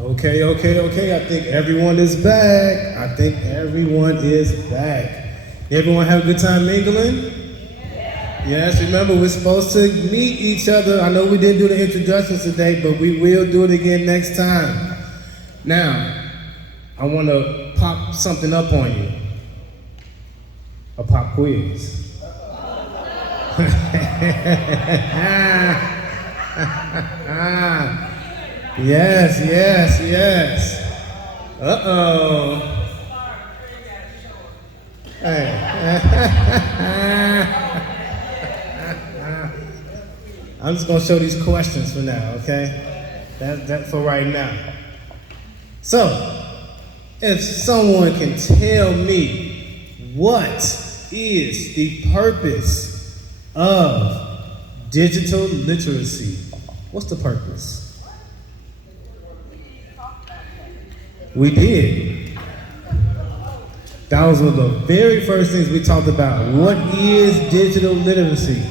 Okay. I think everyone is back. Everyone have a good time mingling? Yes, remember we're supposed to meet each other. I know we didn't do the introductions today, but we will do it again next time. Now, I want to pop something up on you. A pop quiz. Yes. Uh-oh. Hey. I'm just gonna show these questions for now, okay? That's for right now. So, if someone can tell me what is the purpose of digital literacy? What's the purpose? We did. That was one of the very first things we talked about. What is digital literacy?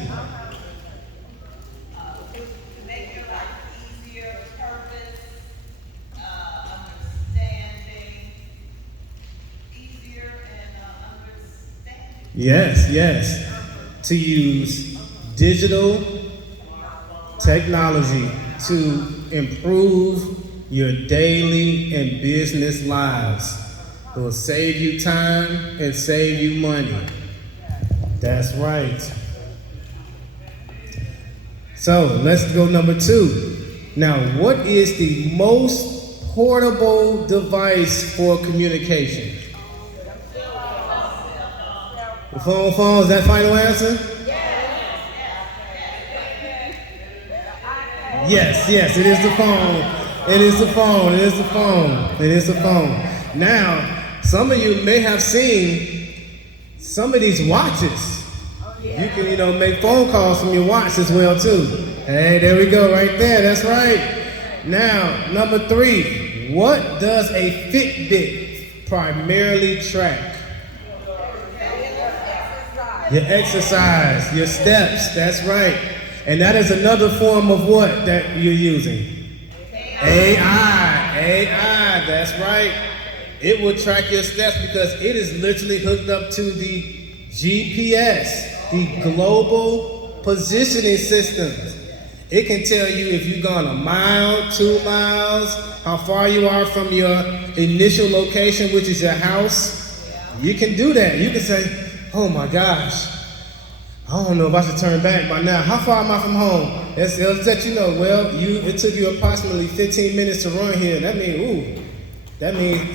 Make your life easier, purpose, understanding, easier and understanding. Yes. To use digital technology to improve your daily and business lives. It will save you time and save you money. That's right. So let's go number 2. Now, what is the most portable device for communication? The phone, is that final answer? Yes, it is the phone. Now, some of you may have seen some of these watches. You can, make phone calls from your watch as well, too. Hey, there we go, right there, that's right. Now, number 3, what does a Fitbit primarily track? Your exercise, your steps, that's right. And that is another form of what that you're using? AI, that's right. It will track your steps because it is literally hooked up to the GPS, the Global Positioning Systems. It can tell you if you've gone a mile, 2 miles, how far you are from your initial location, which is your house. You can do that. You can say, oh my gosh, I don't know if I should turn back by now. How far am I from home? It'll let you know, it took you approximately 15 minutes to run here. That means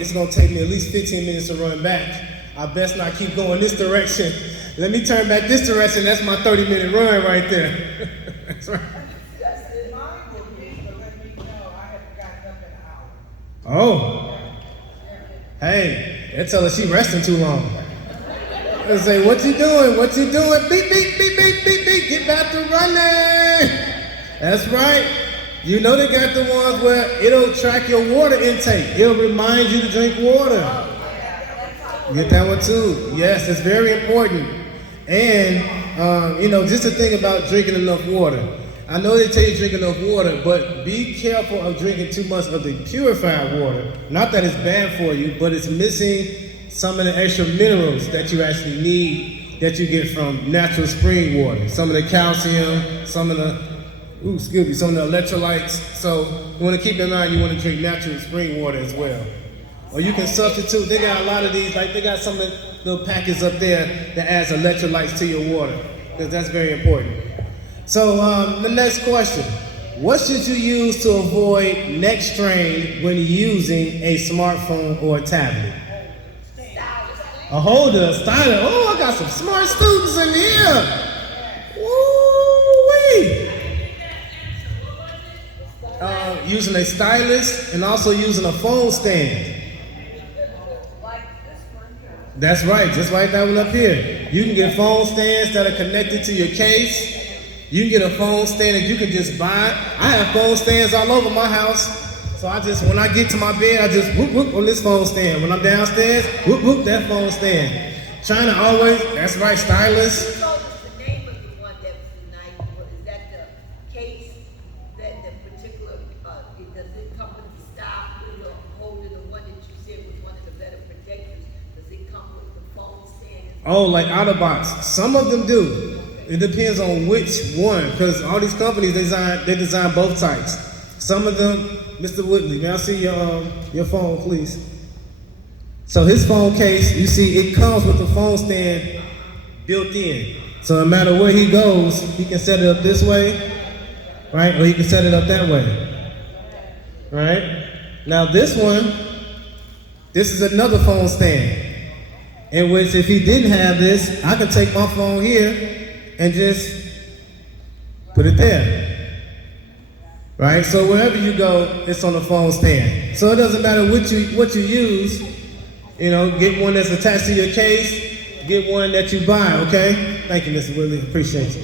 it's gonna take me at least 15 minutes to run back. I best not keep going this direction. Let me turn back this direction. That's my 30-minute run right there. That's right. Oh. Hey, they tell her she resting too long. They say, what you doing? Beep, beep, beep, beep, beep, beep. Get back to running. That's right. You know they got the ones where it'll track your water intake. It'll remind you to drink water. Get that one too. Yes, it's very important. And, just to think about drinking enough water. I know they tell you drink enough water, but be careful of drinking too much of the purified water. Not that it's bad for you, but it's missing some of the extra minerals that you actually need that you get from natural spring water. Some of the calcium, some of the electrolytes. So you want to keep in mind you want to drink natural spring water as well. Or you can substitute. They got a lot of these, like they got some of the little packets up there that adds electrolytes to your water, because that's very important. So the next question, what should you use to avoid neck strain when using a smartphone or a tablet? A holder, a stylus. Oh, I got some smart students in here. Woo-wee. Using a stylus and also using a phone stand. That's right, just like that one up here. You can get phone stands that are connected to your case. You can get a phone stand that you can just buy. I have phone stands all over my house. So when I get to my bed, I just whoop, whoop on this phone stand. When I'm downstairs, whoop, whoop, that phone stand. Trying to always, that's right, stylus. You told us the name of the one that was tonight. Is that the case, that the particular, does it come with the style? Oh, like out of box. Some of them do. It depends on which one, because all these companies they design both types. Some of them, Mr. Whitley, may I see your phone, please? So his phone case, you see, it comes with the phone stand built in. So no matter where he goes, he can set it up this way, right? Or he can set it up that way, right? Now this one, this is another phone stand, in which if he didn't have this, I could take my phone here and just put it there, right? So wherever you go, it's on the phone stand. So it doesn't matter what you use, you know, get one that's attached to your case, get one that you buy, okay? Thank you, Mr. Willie, appreciate you.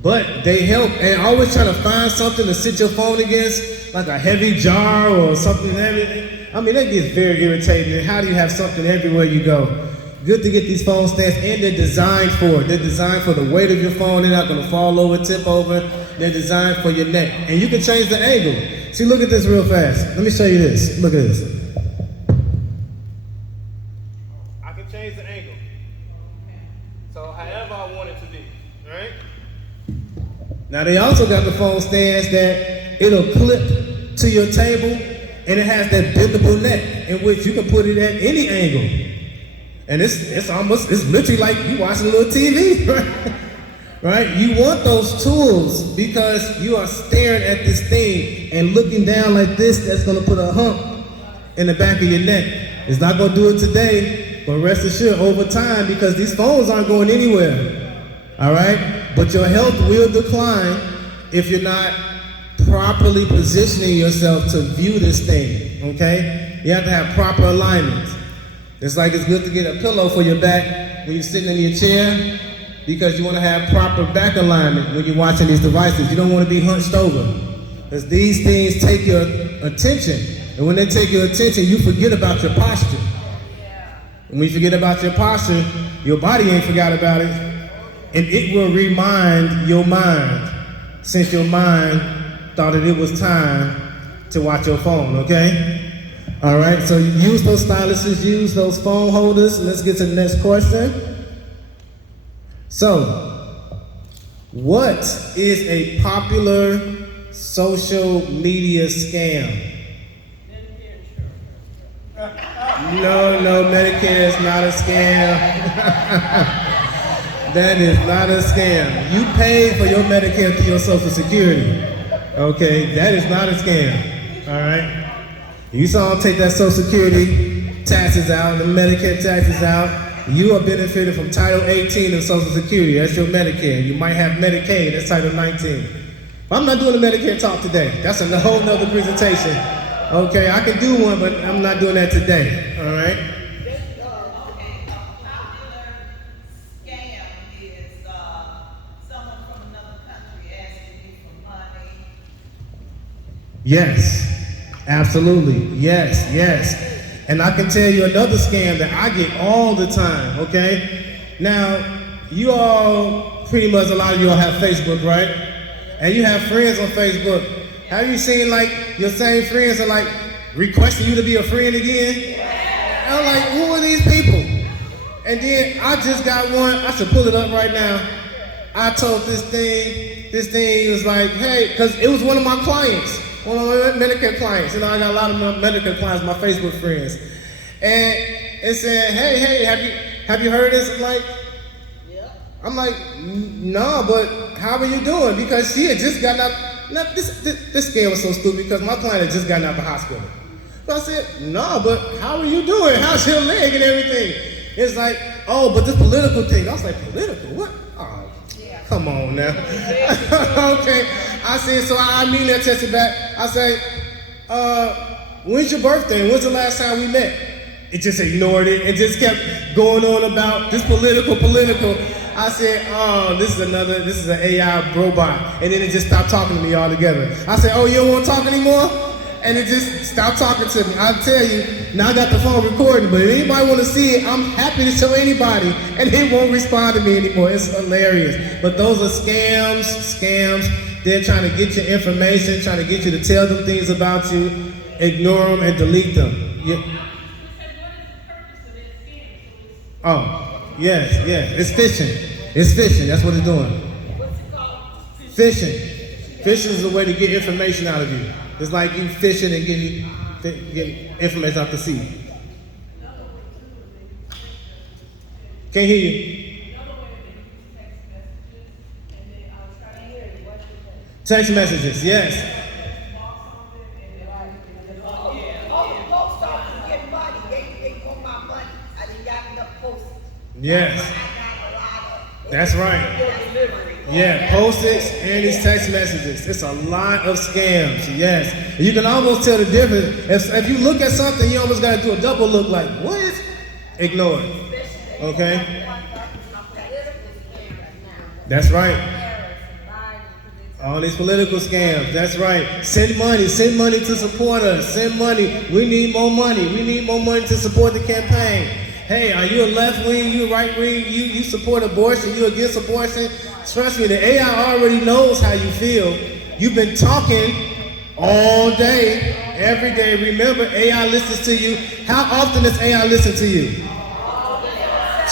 But they help, and always try to find something to sit your phone against, like a heavy jar or something heavy. I mean, that gets very irritating. How do you have something everywhere you go? Good to get these phone stands, and they're designed for it. They're designed for the weight of your phone. They're not gonna fall over, tip over. They're designed for your neck. And you can change the angle. See, look at this real fast. Let me show you this. Look at this. I can change the angle. So however I want it to be, right? Now they also got the phone stands that it'll clip to your table, and it has that bendable neck in which you can put it at any angle. And it's literally like you watching a little TV, right? Right? You want those tools because you are staring at this thing and looking down like this. That's gonna put a hump in the back of your neck. It's not gonna do it today, but rest assured over time, because these phones aren't going anywhere. All right? But your health will decline if you're not properly positioning yourself to view this thing, okay? You have to have proper alignment. It's like it's good to get a pillow for your back when you're sitting in your chair, because you want to have proper back alignment when you're watching these devices. You don't want to be hunched over, because these things take your attention. And when they take your attention, you forget about your posture. And when you forget about your posture, your body ain't forgot about it. And it will remind your mind, since your mind thought that it was time to watch your phone, okay? All right, so use those styluses, use those phone holders. Let's get to the next question. So, what is a popular social media scam? No, Medicare is not a scam. That is not a scam. You paid for your Medicare through your Social Security. Okay, that is not a scam. All right? You saw them take that Social Security taxes out, the Medicare taxes out. You are benefiting from Title 18 of Social Security. That's your Medicare. You might have Medicaid. That's Title 19. But I'm not doing the Medicare talk today. That's a whole nother presentation. Okay, I can do one, but I'm not doing that today. All right? Okay, a popular scam is someone from another country asking you for money. Yes, absolutely. Yes. And I can tell you another scam that I get all the time, okay? Now, you all, pretty much a lot of you all have Facebook, right? And you have friends on Facebook. Have you seen like your same friends are like requesting you to be a friend again? And I'm like, who are these people? And then I just got one, I should pull it up right now. I told this thing was like, hey, because it was one of my clients. One of my Medicare clients. You know, I got a lot of Medicare clients, my Facebook friends. And it said, hey, have you heard this? I'm like, no, but how are you doing? Because she had just gotten out. Now, this scale was so stupid because my client had just gotten out of the hospital. So I said, no, but how are you doing? How's your leg and everything? It's like, oh, but this political thing. I was like, political? What? Oh, come on now. Okay. I said, so I mean that tested back. I say, when's your birthday? When's the last time we met? It just ignored it. It just kept going on about this political. I said, oh, this is an AI robot. And then it just stopped talking to me altogether. I said, oh, you don't want to talk anymore? And it just stopped talking to me. I'll tell you, now I got the phone recording, but if anybody want to see it, I'm happy to show anybody. And they won't respond to me anymore. It's hilarious. But those are scams. They're trying to get your information, trying to get you to tell them things about you, ignore them and delete them. Yeah. Oh, yes. It's fishing. It's fishing. That's what it's doing. What's it called? Fishing. Fishing is a way to get information out of you. It's like you fishing and getting information out the sea. Can't hear you. Text messages, yes. Post office get money. They want my money. I didn't got enough posts. Yes. I got a lot of. That's right. Delivery. Yeah, postage and these text messages. It's a lot of scams, yes. You can almost tell the difference. If you look at something, you almost got to do a double look like, what is? Ignore it. Okay? That's right. All these political scams, that's right. Send money to support us. Send money. We need more money. We need more money to support the campaign. Hey, are you a left wing? You a right wing? You support abortion? You against abortion? Trust me, the AI already knows how you feel. You've been talking all day, every day. Remember, AI listens to you. How often does AI listen to you?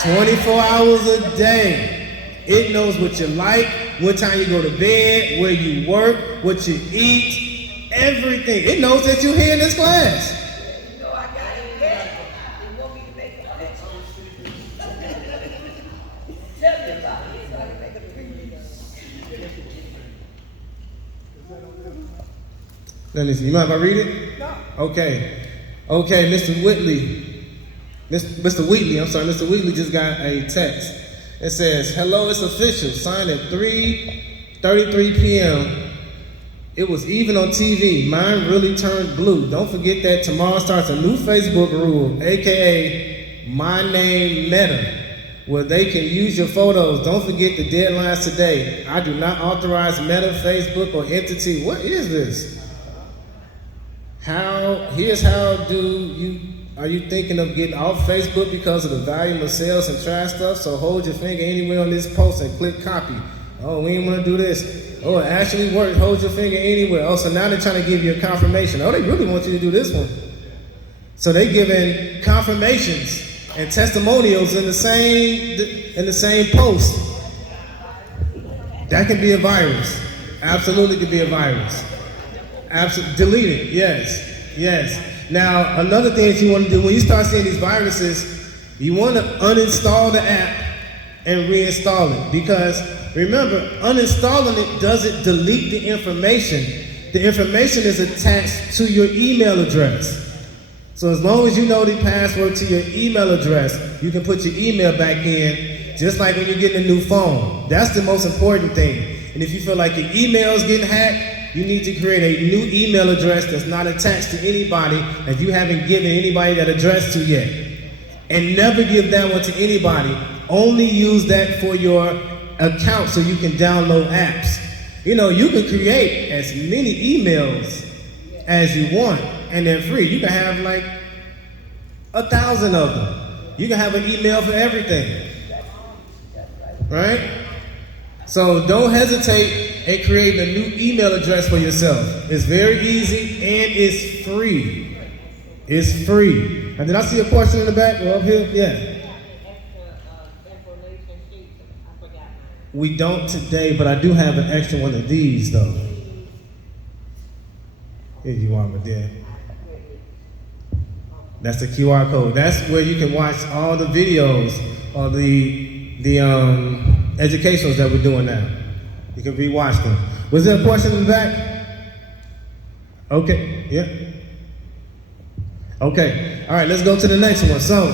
24 hours a day. It knows what you like, what time you go to bed, where you work, what you eat, everything. It knows that you're here in this class. You know I got it ready. They want me to make a picture. Tell me about it so I can make a preview. Let me see. You mind if I read it? No. Okay, Mr. Whitley. Mr. Wheatley just got a text. It says, hello, it's official. Signed at 3:33 p.m. It was even on TV. Mine really turned blue. Don't forget that tomorrow starts a new Facebook rule, aka My Name Meta, where they can use your photos. Don't forget the deadlines today. I do not authorize Meta, Facebook, or entity. What is this? Are you thinking of getting off Facebook because of the volume of sales and trash stuff? So hold your finger anywhere on this post and click copy. Oh, we ain't want to do this. Oh, it actually worked. Hold your finger anywhere. Oh, so now they're trying to give you a confirmation. Oh, they really want you to do this one. So they giving confirmations and testimonials in the same post. That can be a virus. Absolutely could be a virus. Delete it. Yes. Now, another thing that you want to do when you start seeing these viruses, you want to uninstall the app and reinstall it. Because remember, uninstalling it doesn't delete the information. The information is attached to your email address. So as long as you know the password to your email address, you can put your email back in, just like when you're getting a new phone. That's the most important thing. And if you feel like your email is getting hacked, you need to create a new email address that's not attached to anybody that you haven't given anybody that address to yet. And never give that one to anybody. Only use that for your account so you can download apps. You know, you can create as many emails as you want, and they're free. You can have like 1,000 of them. You can have an email for everything. Right? So don't hesitate in creating a new email address for yourself. It's very easy and it's free. It's free. And did I see a question in the back or up here? Yeah. We don't today, but I do have an extra one of these though. Here you are, my dear. That's the QR code. That's where you can watch all the videos or the educationals that we're doing now. You can rewatch them. Was there a question in the back? Okay, yeah. Okay, all right, let's go to the next one. So,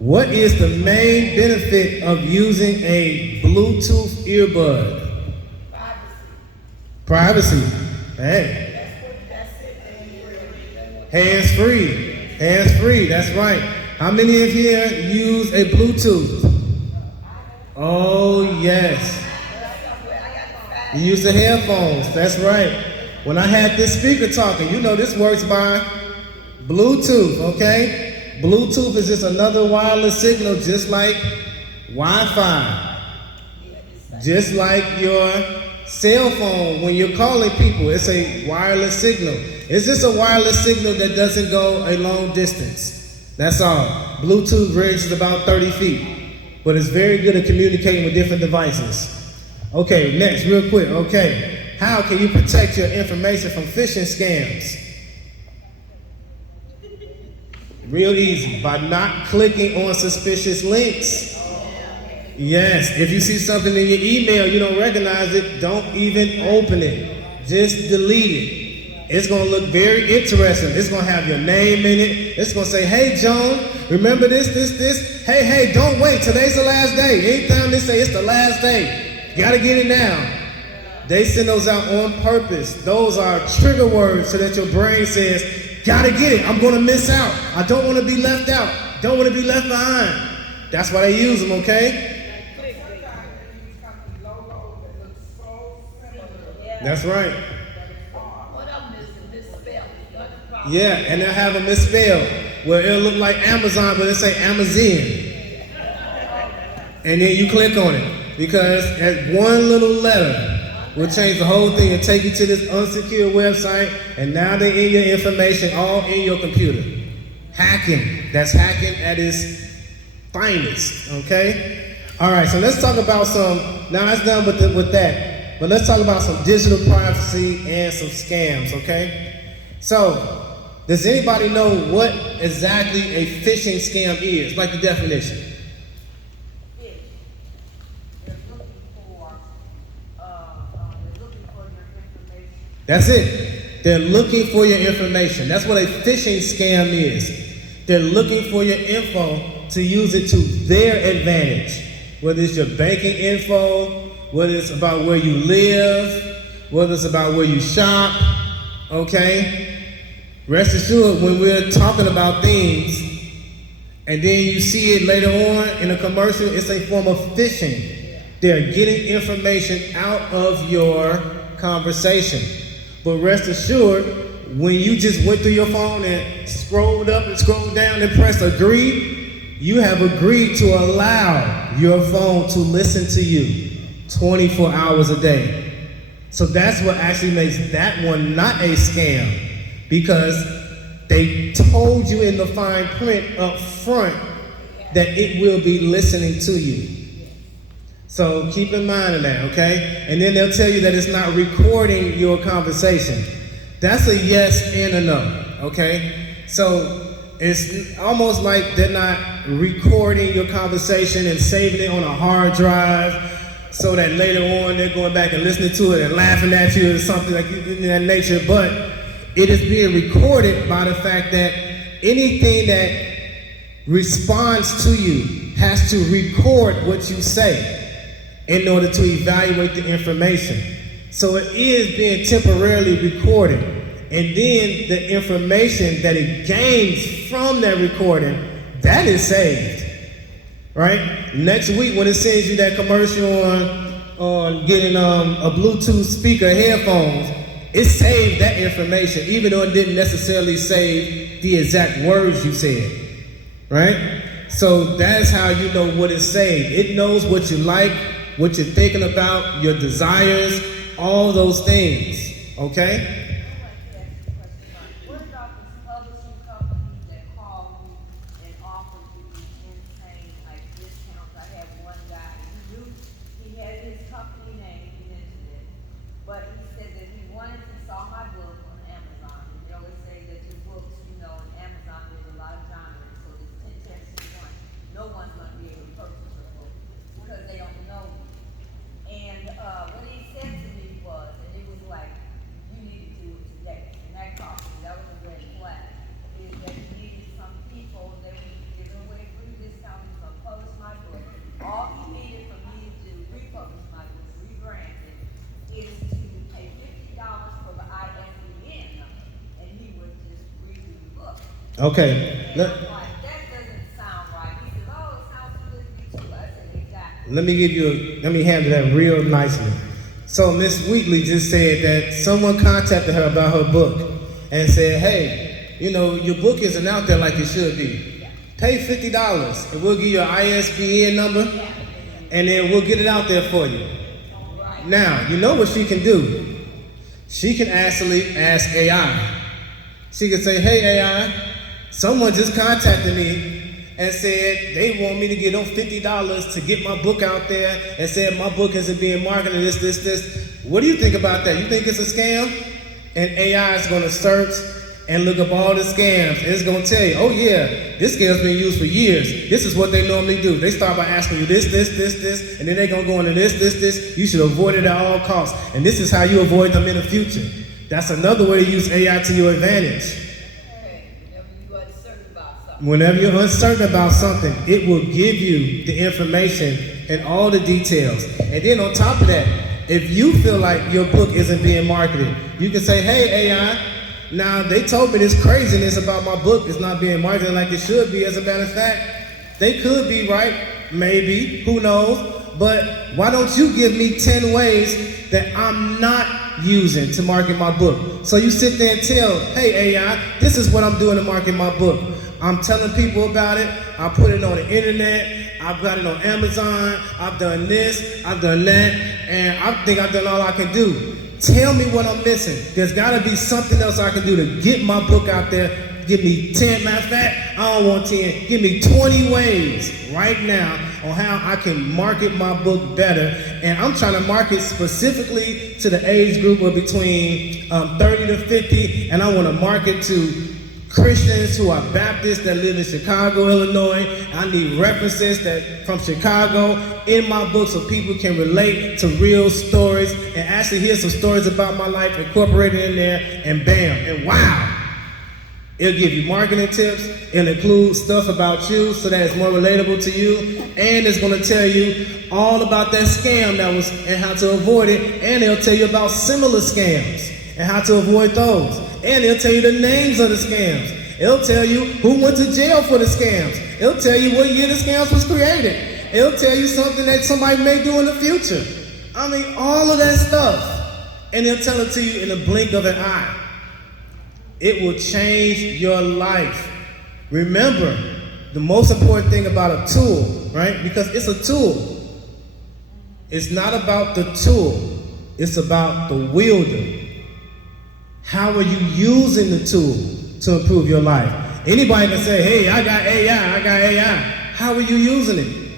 what is the main benefit of using a Bluetooth earbud? Privacy. Hey. Hands-free, that's right. How many of you here use a Bluetooth? Oh, yes. You use the headphones, that's right. When I had this speaker talking, you know this works by Bluetooth, okay? Bluetooth is just another wireless signal, just like Wi-Fi. Just like your cell phone, when you're calling people, it's a wireless signal. It's just a wireless signal that doesn't go a long distance. That's all. Bluetooth range is about 30 feet, but it's very good at communicating with different devices. Okay, next, real quick. Okay, how can you protect your information from phishing scams? Real easy, by not clicking on suspicious links. Yes, if you see something in your email, you don't recognize it, don't even open it. Just delete it. It's gonna look very interesting. It's gonna have your name in it. It's gonna say, hey, Joan, remember this. Hey, don't wait, today's the last day. Anytime they say it's the last day, you gotta get it now. They send those out on purpose. Those are trigger words so that your brain says, gotta get it, I'm gonna miss out. I don't wanna be left out. Don't wanna be left behind. That's why they use them, okay? That's right. Yeah, and they'll have a misspell where it'll look like Amazon, but it'll say Amazon. And then you click on it because that one little letter will change the whole thing and take you to this unsecure website, and now they're in your information all in your computer. Hacking. That's hacking at its finest, okay? All right, so let's talk about some, now that's done with that, but let's talk about some digital privacy and some scams, okay? So, does anybody know what exactly a phishing scam is? Like the definition. That's it. They're looking for your information. That's what a phishing scam is. They're looking for your info to use it to their advantage. Whether it's your banking info, whether it's about where you live, whether it's about where you shop, okay? Rest assured, when we're talking about things, and then you see it later on in a commercial, it's a form of phishing. They're getting information out of your conversation. But rest assured, when you just went through your phone and scrolled up and scrolled down and pressed agree, you have agreed to allow your phone to listen to you 24 hours a day. So that's what actually makes that one not a scam, because they told you in the fine print up front that it will be listening to you. So keep in mind of that, okay? And then they'll tell you that it's not recording your conversation. That's a yes and a no, okay? So it's almost like they're not recording your conversation and saving it on a hard drive so that later on they're going back and listening to it and laughing at you or something like in that nature. But it is being recorded by the fact that anything that responds to you has to record what you say in order to evaluate the information. So it is being temporarily recorded. And then the information that it gains from that recording, that is saved, right? Next week when it sends you that commercial on getting a Bluetooth speaker, headphones, it saved that information, even though it didn't necessarily save the exact words you said, right? So that's how you know what is saved. It knows what you like, what you're thinking about, your desires, all those things, okay? What about this publishing company that call you and offer you these insane like discounts? I had one guy, he had his company name, he mentioned it, but he said that he wanted to saw my book on Amazon. And they always say that your books, you know, on Amazon there's a lot of genres, so there's 10 chances to 1. No one's going to be able to purchase your book because they don't know you. And what he said to me was, and it was like, you need to do it today. And that cost me, that was a red flag, is that he needed some people that we giving away free discounts to publish my book. All he needed for me to republish my book, rebrand it, is to pay $50 for the ISBN number, and he would just read the book. Okay. And I'm like, that doesn't sound right. He said, oh, it sounds good to me too. I said, exactly. Let me handle that real nicely. So Miss Wheatley just said that someone contacted her about her book and said, hey, you know, your book isn't out there like it should be. Pay $50 and we'll give you an ISBN number and then we'll get it out there for you. Now, you know what she can do? She can actually ask AI. She can say, hey AI, Someone just contacted me and said they want me to get them $50 to get my book out there, and said my book isn't being marketed, this. What do you think about that? You think it's a scam? And AI is gonna search and look up all the scams, and it's gonna tell you, oh yeah, this scam's been used for years. This is what they normally do. They start by asking you this, and then they're gonna go into this. You should avoid it at all costs. And this is how you avoid them in the future. That's another way to use AI to your advantage. Whenever you're uncertain about something, it will give you the information and all the details. And then on top of that, if you feel like your book isn't being marketed, you can say, hey AI, now they told me this craziness about my book is not being marketed like it should be. As a matter of fact, they could be right, maybe, who knows, but why don't you give me 10 ways that I'm not using to market my book? So you sit there and tell, hey AI, this is what I'm doing to market my book. I'm telling people about it. I put it on the internet. I've got it on Amazon. I've done this. I've done that. And I think I've done all I can do. Tell me what I'm missing. There's got to be something else I can do to get my book out there. Give me 10. Matter of fact, I don't want 10. Give me 20 ways right now on how I can market my book better. And I'm trying to market specifically to the age group of between 30 to 50. And I want to market to Christians who are Baptists that live in Chicago, Illinois. I need references that from Chicago in my book so people can relate to real stories and actually hear some stories about my life incorporated in there, and bam, and wow. It'll give you marketing tips, it'll include stuff about you so that it's more relatable to you, and it's gonna tell you all about that scam that was and how to avoid it, and it'll tell you about similar scams and how to avoid those. And it'll tell you the names of the scams. It'll tell you who went to jail for the scams. It'll tell you what year the scams was created. It'll tell you something that somebody may do in the future. I mean, all of that stuff. And it'll tell it to you in the blink of an eye. It will change your life. Remember, the most important thing about a tool, right? Because it's a tool. It's not about the tool. It's about the wielder. How are you using the tool to improve your life? Anybody can say, hey, I got AI. How are you using it?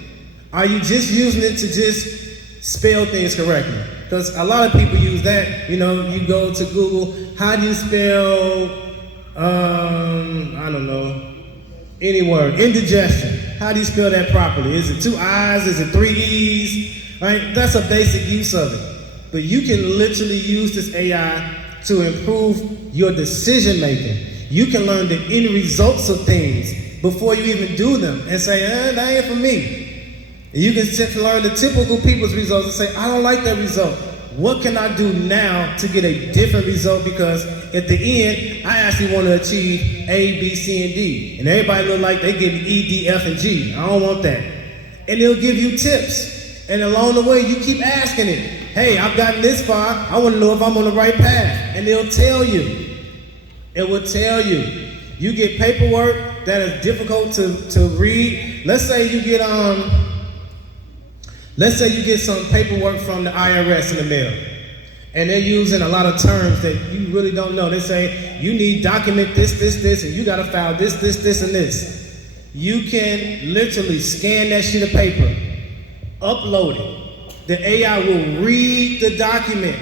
Are you just using it to just spell things correctly? Because a lot of people use that. You know, you go to Google, how do you spell, I don't know, any word, indigestion? How do you spell that properly? Is it 2 I's? Is it 3 E's? Right? That's a basic use of it. But you can literally use this AI to improve your decision making. You can learn the end results of things before you even do them and say, that ain't for me. And you can sit and learn the typical people's results and say, I don't like that result. What can I do now to get a different result? Because at the end, I actually want to achieve A, B, C, and D. And everybody look like they get E, D, F, and G. I don't want that. And they'll give you tips. And along the way, you keep asking it. Hey, I've gotten this far. I want to know if I'm on the right path. And they'll tell you. It will tell you. You get paperwork that is difficult to read. Let's say you get some paperwork from the IRS in the mail. And they're using a lot of terms that you really don't know. They say, you need document this, and you got to file this, and this. You can literally scan that sheet of paper, upload it. The AI will read the document.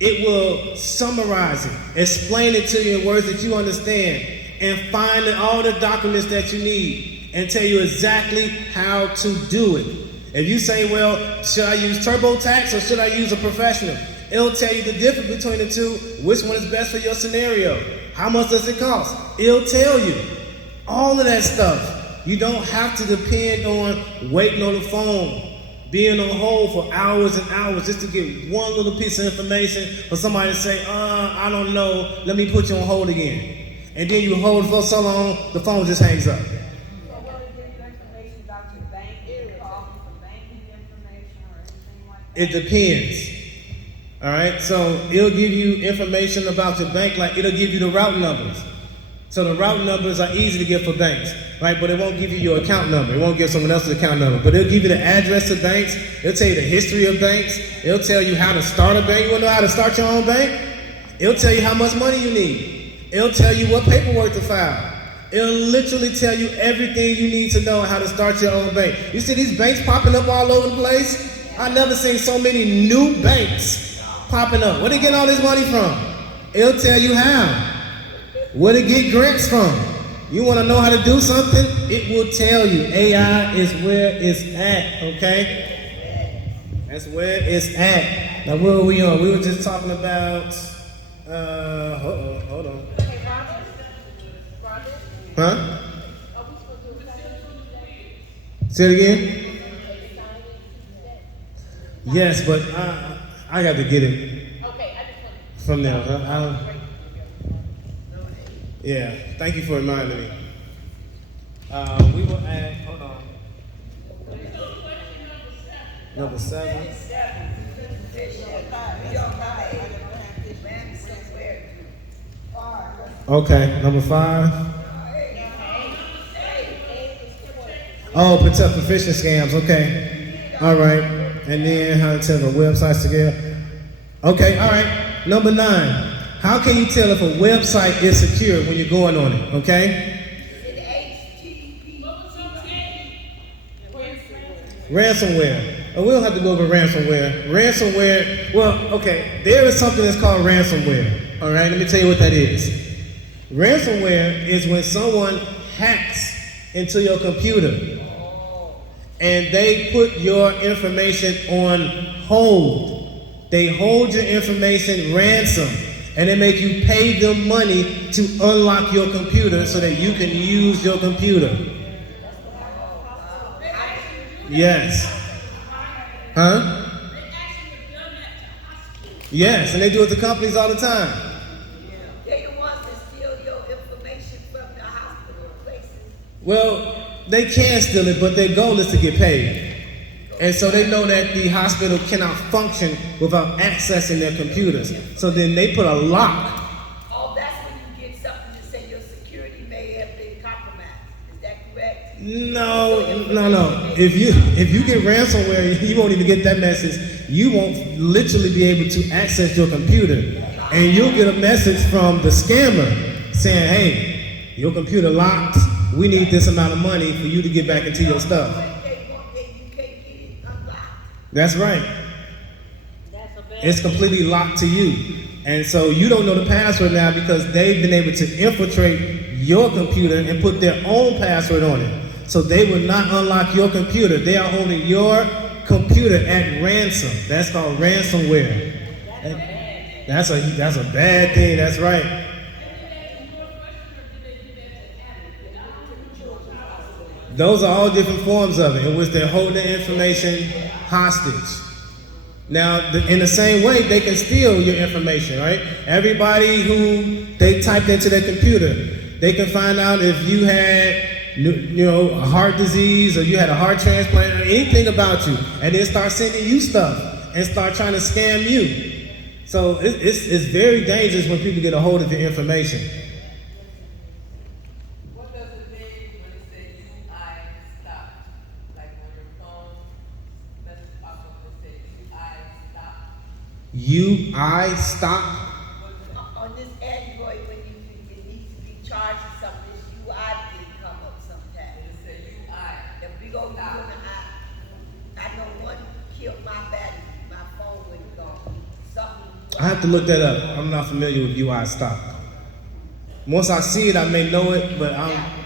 It will summarize it, explain it to you in words that you understand, and find all the documents that you need and tell you exactly how to do it. If you say, well, should I use TurboTax or should I use a professional? It'll tell you the difference between the two, which one is best for your scenario. How much does it cost? It'll tell you all of that stuff. You don't have to depend on waiting on the phone, being on hold for hours and hours just to get one little piece of information for somebody to say, I don't know, let me put you on hold again. And then you hold for so long, the phone just hangs up. So will it give you information about your bank, call for banking information or anything like that? It depends. All right, so it'll give you information about your bank, like it'll give you the route numbers. So the route numbers are easy to get for banks, right? But it won't give you your account number. It won't give someone else's account number. But it'll give you the address of banks. It'll tell you the history of banks. It'll tell you how to start a bank. You want to know how to start your own bank? It'll tell you how much money you need. It'll tell you what paperwork to file. It'll literally tell you everything you need to know how to start your own bank. You see these banks popping up all over the place? I never seen so many new banks popping up. Where they get all this money from? It'll tell you how. Where to get grants from. You want to know how to do something? It will tell you. AI is where it's at, okay? That's where it's at. Now, where were we on? We were just talking about, hold on. Huh? Say it again? Yes, but I got to get it from there. Yeah, thank you for reminding me. We were at, hold on. Number 7. Okay, number 5. Oh, protect from phishing scams. Okay, all right. And then how to tell the websites together. Okay, all right. Number 9. How can you tell if a website is secure when you're going on it? Okay. Ransomware. We don't have to go over ransomware. Ransomware, well, okay, there is something that's called ransomware. All right, let me tell you what that is. Ransomware is when someone hacks into your computer and they put your information on hold. They hold your information ransom and they make you pay them money to unlock your computer so that you can use your computer. Yes. Huh? Yes, and they do it to companies all the time. They're the ones that steal your information from the hospital places. Well, they can steal it, but their goal is to get paid. And so they know that the hospital cannot function without accessing their computers. So then they put a lock. Oh, that's when you get something to say your security may have been compromised. Is that correct? No. If you get ransomware, you won't even get that message. You won't literally be able to access your computer. And you'll get a message from the scammer saying, hey, your computer locked. We need this amount of money for you to get back into your stuff. That's right. It's completely locked to you. And so you don't know the password now because they've been able to infiltrate your computer and put their own password on it. So they will not unlock your computer. They are holding your computer at ransom. That's called ransomware. That's a bad thing. That's right. Those are all different forms of it in which they're holding information hostage. Now, in the same way, they can steal your information, right? Everybody who they typed into their computer, they can find out if you had, a heart disease or you had a heart transplant or anything about you, and then start sending you stuff and start trying to scam you. So it's very dangerous when people get a hold of your information. UI stop? On this Android, when it needs to be charged or something, this UI thing come up sometimes. It says UI. The big old UI. I know one killed my battery. My phone went gone. Something. I have to look that up. I'm not familiar with UI stop. Once I see it, I may know it, but I'm...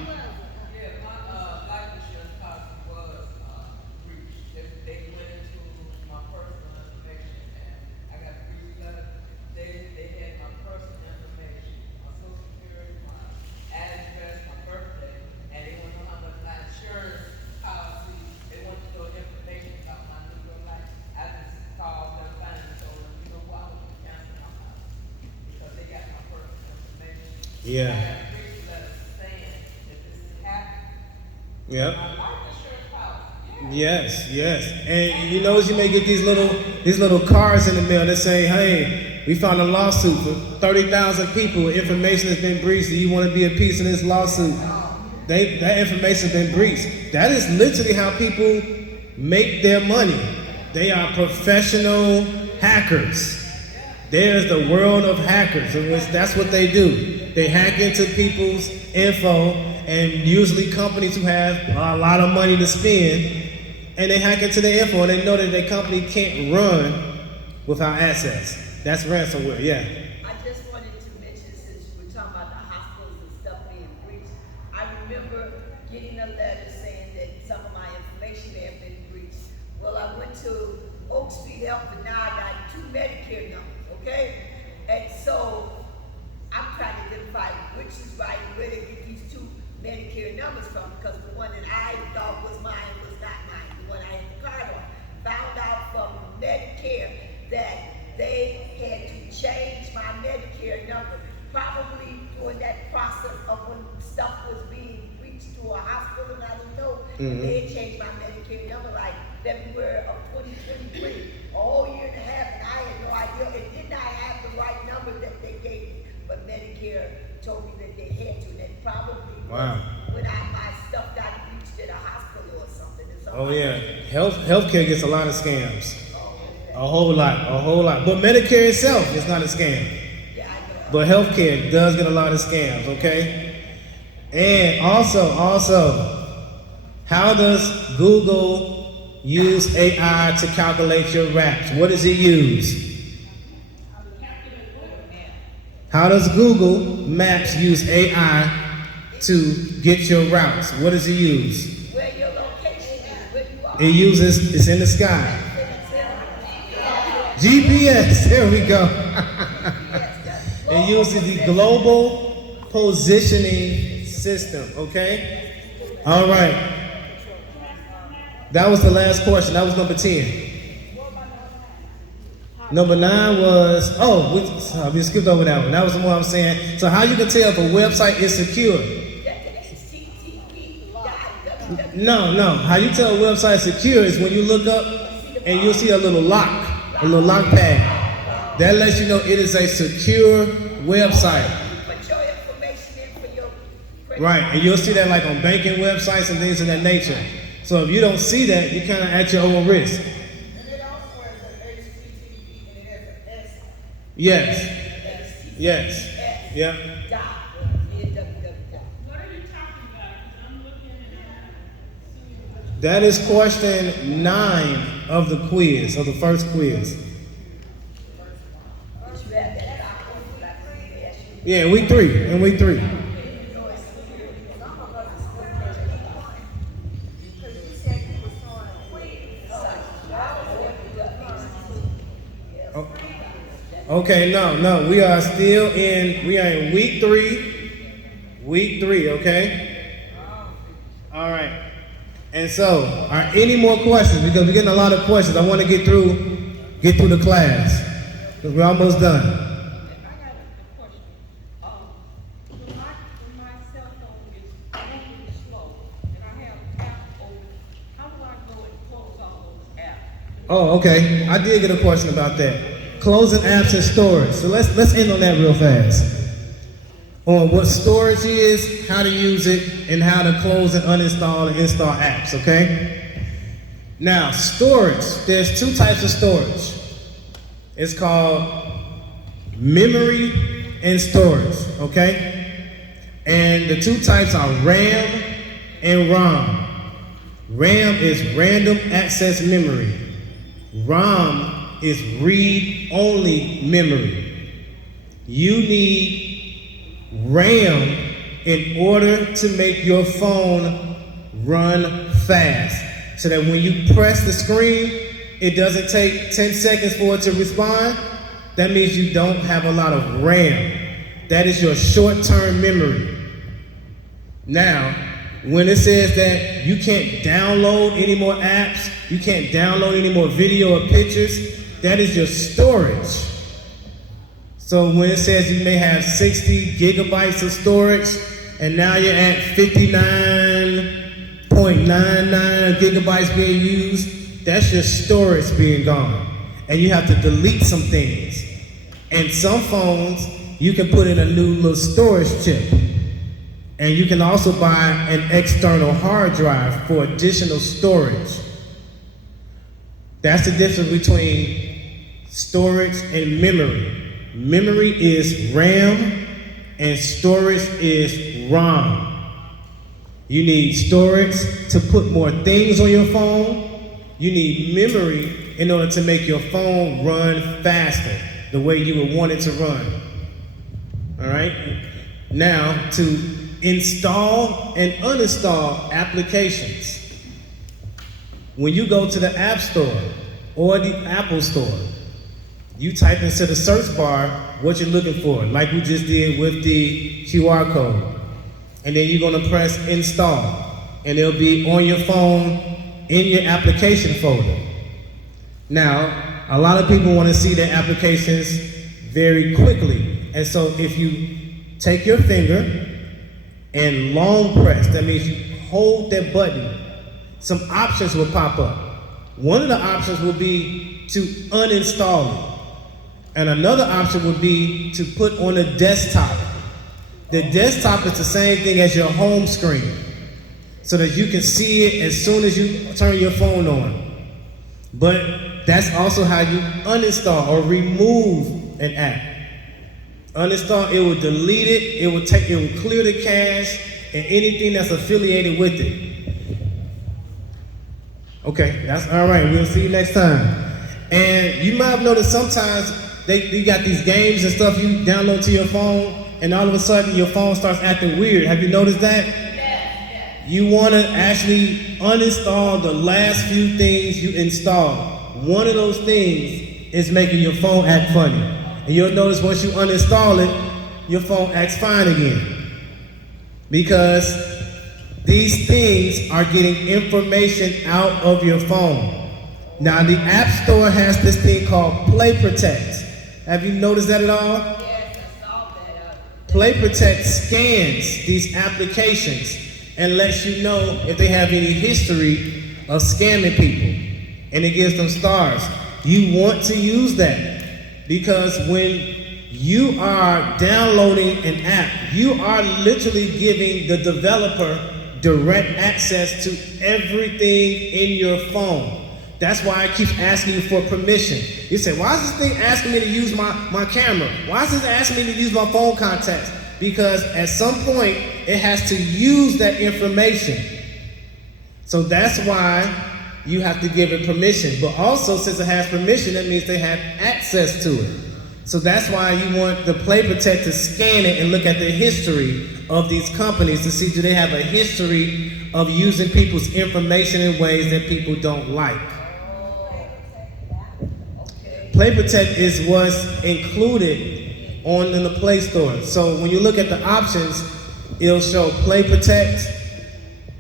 Yeah. Yep. Yes. And you may get these little cards in the mail that say, hey, we found a lawsuit for 30,000 people. Information has been breached. Do you want to be a piece of this lawsuit? That information has been breached. That is literally how people make their money. They are professional hackers. There's the world of hackers, in which that's what they do. They hack into people's info, and usually companies who have a lot of money to spend, and they hack into their info, and they know that their company can't run without access. That's ransomware, yeah. I just wanted to mention, since you were talking about the hospitals and stuff being breached, I remember getting a letter saying that some of my information had been breached. Well, I went to Oak Street Health, and now I got 2 Medicare numbers, okay? And so I'm trying to identify which is right, where they get these 2 Medicare numbers from, because the one that I thought was mine was not mine, the one I had the card on. Found out from Medicare that they had to change my Medicare number, probably during that process of when stuff was being reached to a hospital, and I didn't know. They had changed my Medicare number like February of 2023, a whole year and a half, and I had no idea, and did not have the right number that they gave me, but Medicare told me that they had to, and that probably was when my stuff got reached at a hospital or something. Oh yeah, healthcare gets a lot of scams. A whole lot. But Medicare itself is not a scam. But healthcare does get a lot of scams, okay? And also, how does Google use AI to calculate your raps? What does it use? How does Google Maps use AI to get your routes? What does it use? Where your location is, where you are. It uses, it's in the sky. GPS, there we go. It uses the global positioning system, okay? All right. That was the last question. That was number 10. Number 9 was, we skipped over that one. That was the one I'm saying. So how you can tell if a website is secure? No. How you tell a website is secure is when you look up and you'll see a little lock pad. That lets you know it is a secure website. Put your information in for your credit. Right, and you'll see that like on banking websites and things of that nature. So if you don't see that, you're kind of at your own risk. And it also has an HTTP and it has an S. Yes. Yeah. What are you talking about? 'Cause I'm looking at That is question 9 of the quiz, of the first quiz. Yeah, week 3. Okay, no, we are in week 3, okay? All right. And so, are any more questions? Because we're getting a lot of questions. I want to get through the class, because we're almost done. I got a question. When my cell phone is moving slow and I have apps open, how do I go and close all those apps? Oh, okay. I did get a question about that. Closing apps and storage. So let's end on that real fast. On what storage is, how to use it, and how to close and uninstall and install apps, okay? Now, storage, there's 2 types of storage. It's called memory and storage, okay? And the 2 types are RAM and ROM. RAM is random access memory. ROM is read-only memory. You need RAM in order to make your phone run fast, so that when you press the screen, it doesn't take 10 seconds for it to respond. That means you don't have a lot of RAM. That is your short-term memory. Now, when it says that you can't download any more apps, you can't download any more video or pictures, that is your storage. So when it says you may have 60 gigabytes of storage, and now you're at 59.99 gigabytes being used, that's your storage being gone. And you have to delete some things. And some phones, you can put in a new little storage chip. And you can also buy an external hard drive for additional storage. That's the difference between storage and memory. Memory is RAM and storage is wrong. You need storage to put more things on your phone. You need memory in order to make your phone run faster, the way you would want it to run. All right? Now, to install and uninstall applications. When you go to the App Store or the Apple Store, you type into the search bar what you're looking for, like we just did with the QR code. And then you're gonna press install, and it'll be on your phone in your application folder. Now, a lot of people wanna see their applications very quickly. And so if you take your finger and long press, that means you hold that button, some options will pop up. One of the options will be to uninstall it. And another option would be to put on a desktop. The desktop is the same thing as your home screen, so that you can see it as soon as you turn your phone on. But that's also how you uninstall or remove an app. Uninstall, it will delete it, it will clear the cache and anything that's affiliated with it. Okay, that's all right. We'll see you next time. And you might have noticed sometimes you got these games and stuff you download to your phone, and all of a sudden your phone starts acting weird. Have you noticed that? Yes. You want to actually uninstall the last few things you installed. One of those things is making your phone act funny. And you'll notice once you uninstall it, your phone acts fine again. Because these things are getting information out of your phone. Now, the App Store has this thing called Play Protect. Have you noticed that at all? Yes, I saw that. Play Protect scans these applications and lets you know if they have any history of scamming people. And it gives them stars. You want to use that because when you are downloading an app, you are literally giving the developer direct access to everything in your phone. That's why I keep asking you for permission. You say, why is this thing asking me to use my camera? Why is this asking me to use my phone contacts? Because at some point, it has to use that information. So that's why you have to give it permission. But also, since it has permission, that means they have access to it. So that's why you want the Play Protect to scan it and look at the history of these companies to see do they have a history of using people's information in ways that people don't like. Play Protect is what's included in the Play Store. So when you look at the options, it'll show Play Protect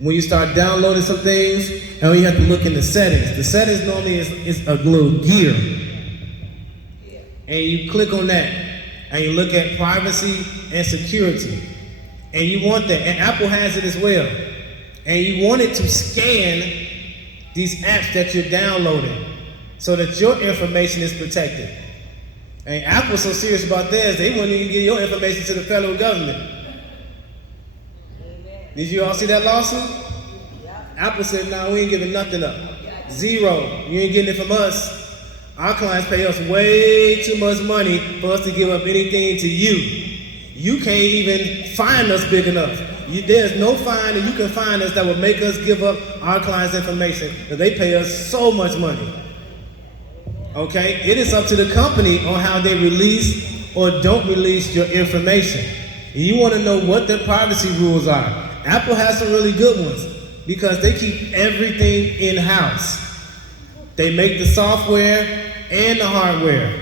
when you start downloading some things, and you have to look in the settings. The settings normally is a little gear. And you click on that, and you look at privacy and security. And you want that, and Apple has it as well. And you want it to scan these apps that you're downloading so that your information is protected. And Apple's so serious about theirs, they wouldn't even give your information to the federal government. Did you all see that lawsuit? Apple said, no, we ain't giving nothing up. Zero. You ain't getting it from us. Our clients pay us way too much money for us to give up anything to you. You can't even find us big enough. There's no fine that you can find us that will make us give up our clients' information, because they pay us so much money. Okay? It is up to the company on how they release or don't release your information. And you want to know what their privacy rules are. Apple has some really good ones because they keep everything in-house. They make the software and the hardware.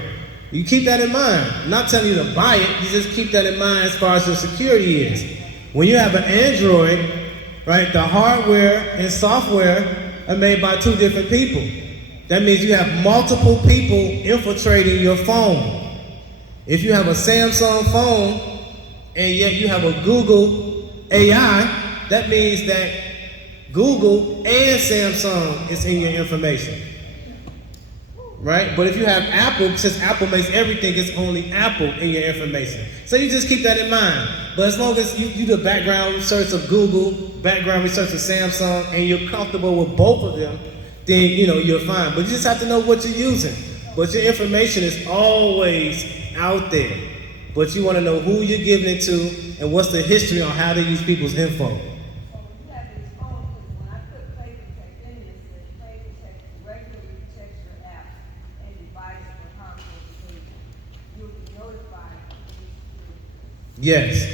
You keep that in mind. I'm not telling you to buy it, you just keep that in mind as far as your security is. When you have an Android, right, the hardware and software are made by two different people. That means you have multiple people infiltrating your phone. If you have a Samsung phone and yet you have a Google AI, that means that Google and Samsung is in your information. Right? But if you have Apple, since Apple makes everything, it's only Apple in your information. So you just keep that in mind. But as long as you do the background research of Google, background research of Samsung, and you're comfortable with both of them, then you're fine. But you just have to know what you're using. But your information is always out there. but you want to know who you're giving it to and what's the history on how they use people's info. So when you have this phone, because when I put Play Protect in this, it says Play Protect regularly protects your app and device from harmful behavior. You'll be notified of any security. Yes.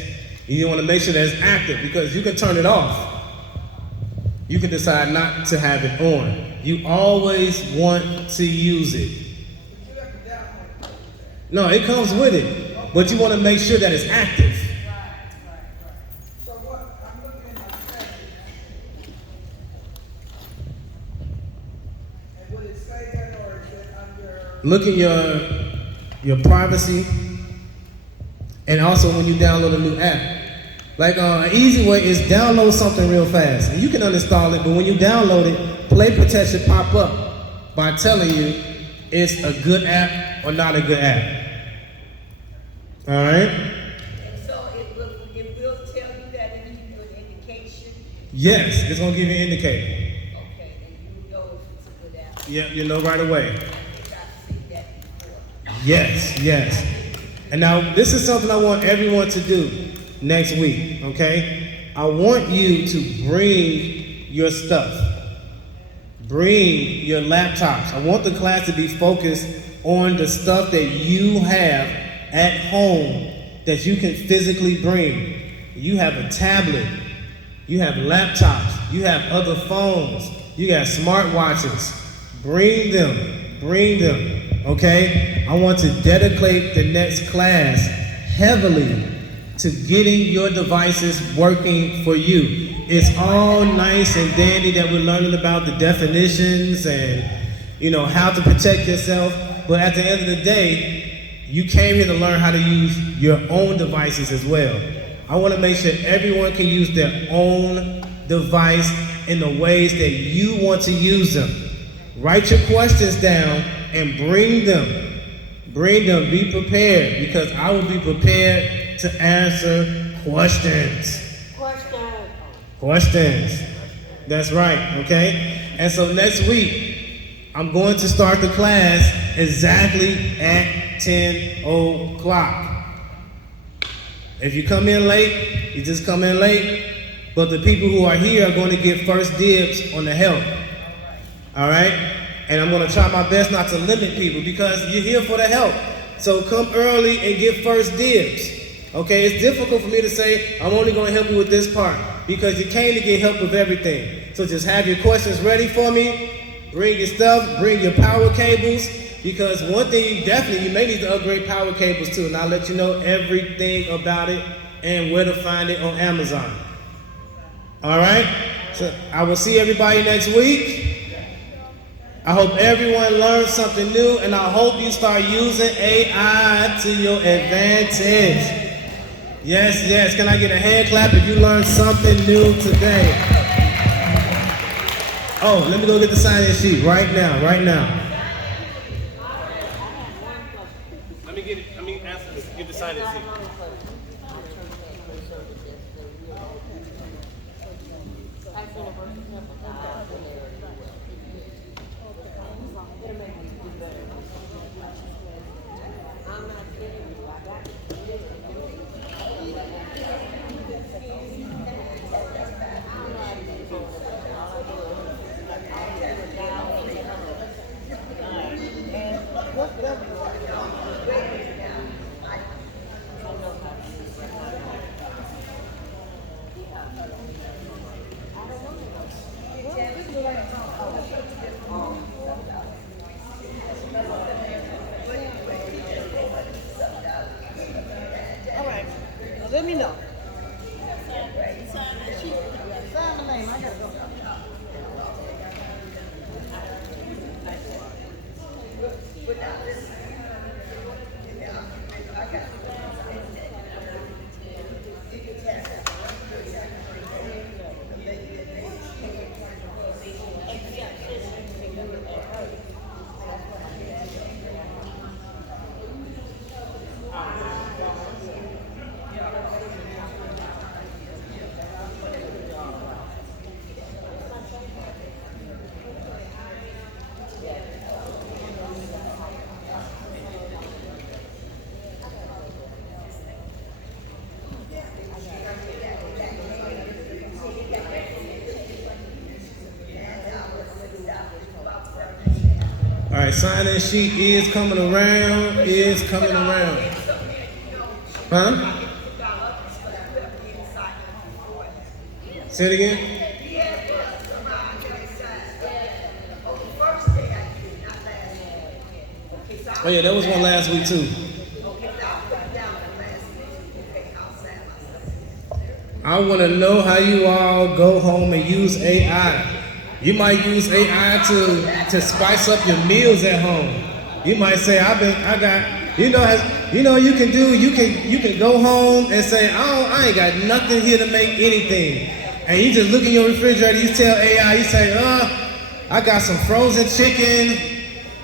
You want to make sure that it's active because you can turn it off. You can decide not to have it on. You always want to use it. But you have to download it. No, it comes with it, but you want to make sure that it's active. So what, I'm looking at my settings. And would it say that, or is it under? Look at your privacy, and also when you download a new app. Like an easy way is download something real fast. And you can uninstall it, but when you download it, Play Protect should pop up by telling you it's a good app or not a good app. All right? And so it will tell you that and give you an indication. Yes, it's gonna give you an indicator. Okay, and you know if it's a good app. Yep, you know right away. I think I've seen that before. Yes, yes. And now this is something I want everyone to do next week, okay? I want you to bring your stuff. Bring your laptops. I want the class to be focused on the stuff that you have at home that you can physically bring. You have a tablet, you have laptops, you have other phones, you got smartwatches. Bring them, okay? I want to dedicate the next class heavily to getting your devices working for you. It's all nice and dandy that we're learning about the definitions and, how to protect yourself. But at the end of the day, you came here to learn how to use your own devices as well. I want to make sure everyone can use their own device in the ways that you want to use them. Write your questions down and bring them. Bring them, be prepared, because I will be prepared to answer questions. Questions. That's right, okay? And so next week, I'm going to start the class exactly at 10 o'clock. If you come in late, you just come in late, but the people who are here are going to get first dibs on the help. All right? And I'm going to try my best not to limit people because you're here for the help. So come early and get first dibs. Okay, it's difficult for me to say, I'm only going to help you with this part because you came to get help with everything. So just have your questions ready for me. Bring your stuff, bring your power cables, because one thing you may need to upgrade power cables too, and I'll let you know everything about it and where to find it on Amazon. All right? So I will see everybody next week. I hope everyone learned something new, and I hope you start using AI to your advantage. Yes, yes. Can I get a hand clap if you learned something new today? Oh, let me go get the sign-in sheet right now. Let me get the sign-in sheet. Let me know. Sign the name, I gotta go. right, sign-in sheet is coming around, is coming around. Huh? Say it again. Oh yeah, that was one last week too. I want to know how you all go home and use AI. You might use AI to spice up your meals at home. You might say, you can go home and say, I ain't got nothing here to make anything. And you just look in your refrigerator, you tell AI, you say, I got some frozen chicken,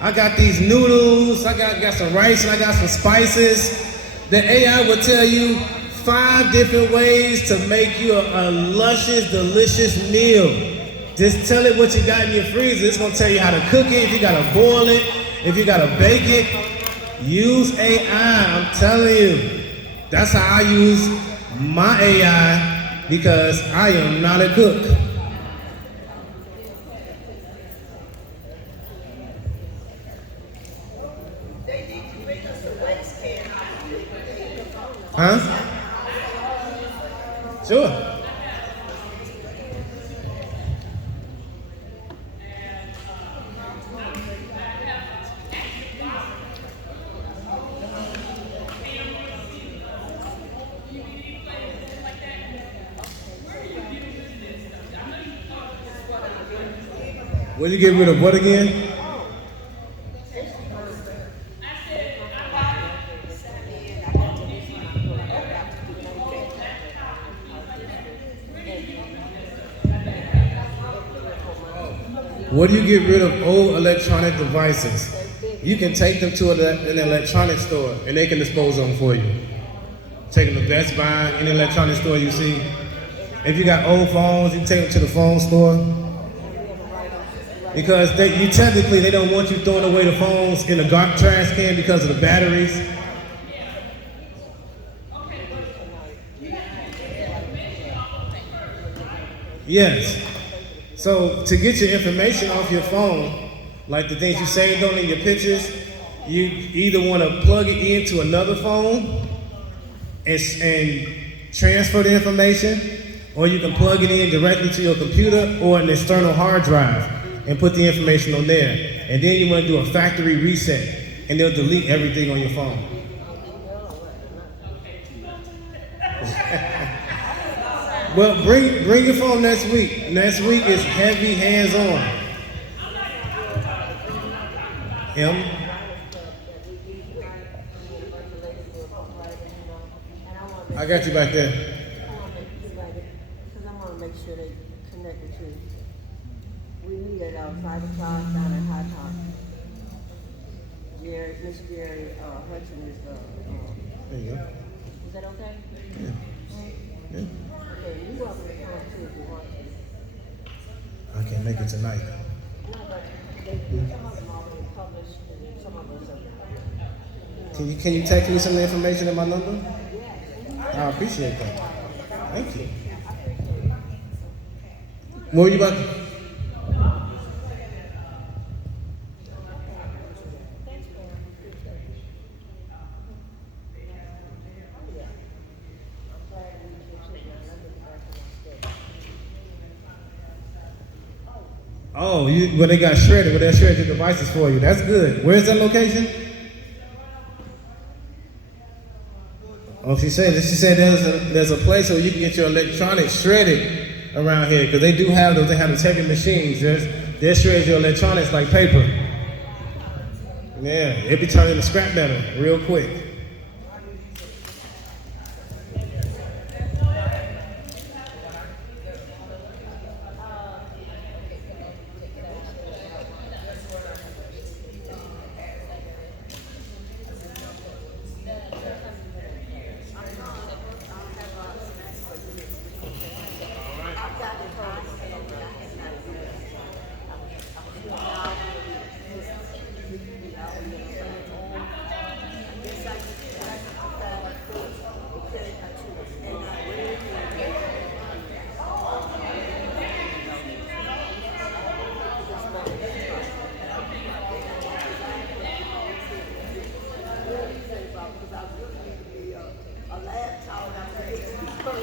I got these noodles, I got some rice, and I got some spices. The AI will tell you 5 different ways to make you a luscious, delicious meal. Just tell it what you got in your freezer. It's gonna tell you how to cook it, if you gotta boil it, if you gotta bake it. Use AI, I'm telling you. That's how I use my AI because I am not a cook. Huh? Sure. Will you get rid of what again? What do you get rid of old electronic devices? You can take them to an electronic store and they can dispose of them for you. Take them to Best Buy, any electronic store you see. If you got old phones, you can take them to the phone store. Because they don't want you throwing away the phones in a trash can because of the batteries. Yes. So to get your information off your phone, like the things you saved on in your pictures, you either want to plug it into another phone and transfer the information, or you can plug it in directly to your computer or an external hard drive and put the information on there. And then you want to do a factory reset, and they'll delete everything on your phone. Well, bring your phone next week. Next week is heavy hands-on. I got you back there. Because I want to make sure they connect with you. We meet at 5 o'clock down at High Top. Miss Jerry Hudson is There you go. Is that okay? Yeah. Yeah. Okay, you're welcome to come too if you want to. I can't make it tonight. No, but some of them already published and some of us are. Can you text me some information at my number? I appreciate that. Thank you. What were you about to? Oh, they got shredded. Well, they shredded your devices for you. That's good. Where's that location? Oh, she said there's a place where you can get your electronics shredded around here because they do have those. They have those heavy machines. They shred your electronics like paper. Yeah, it be turning to scrap metal real quick. I'm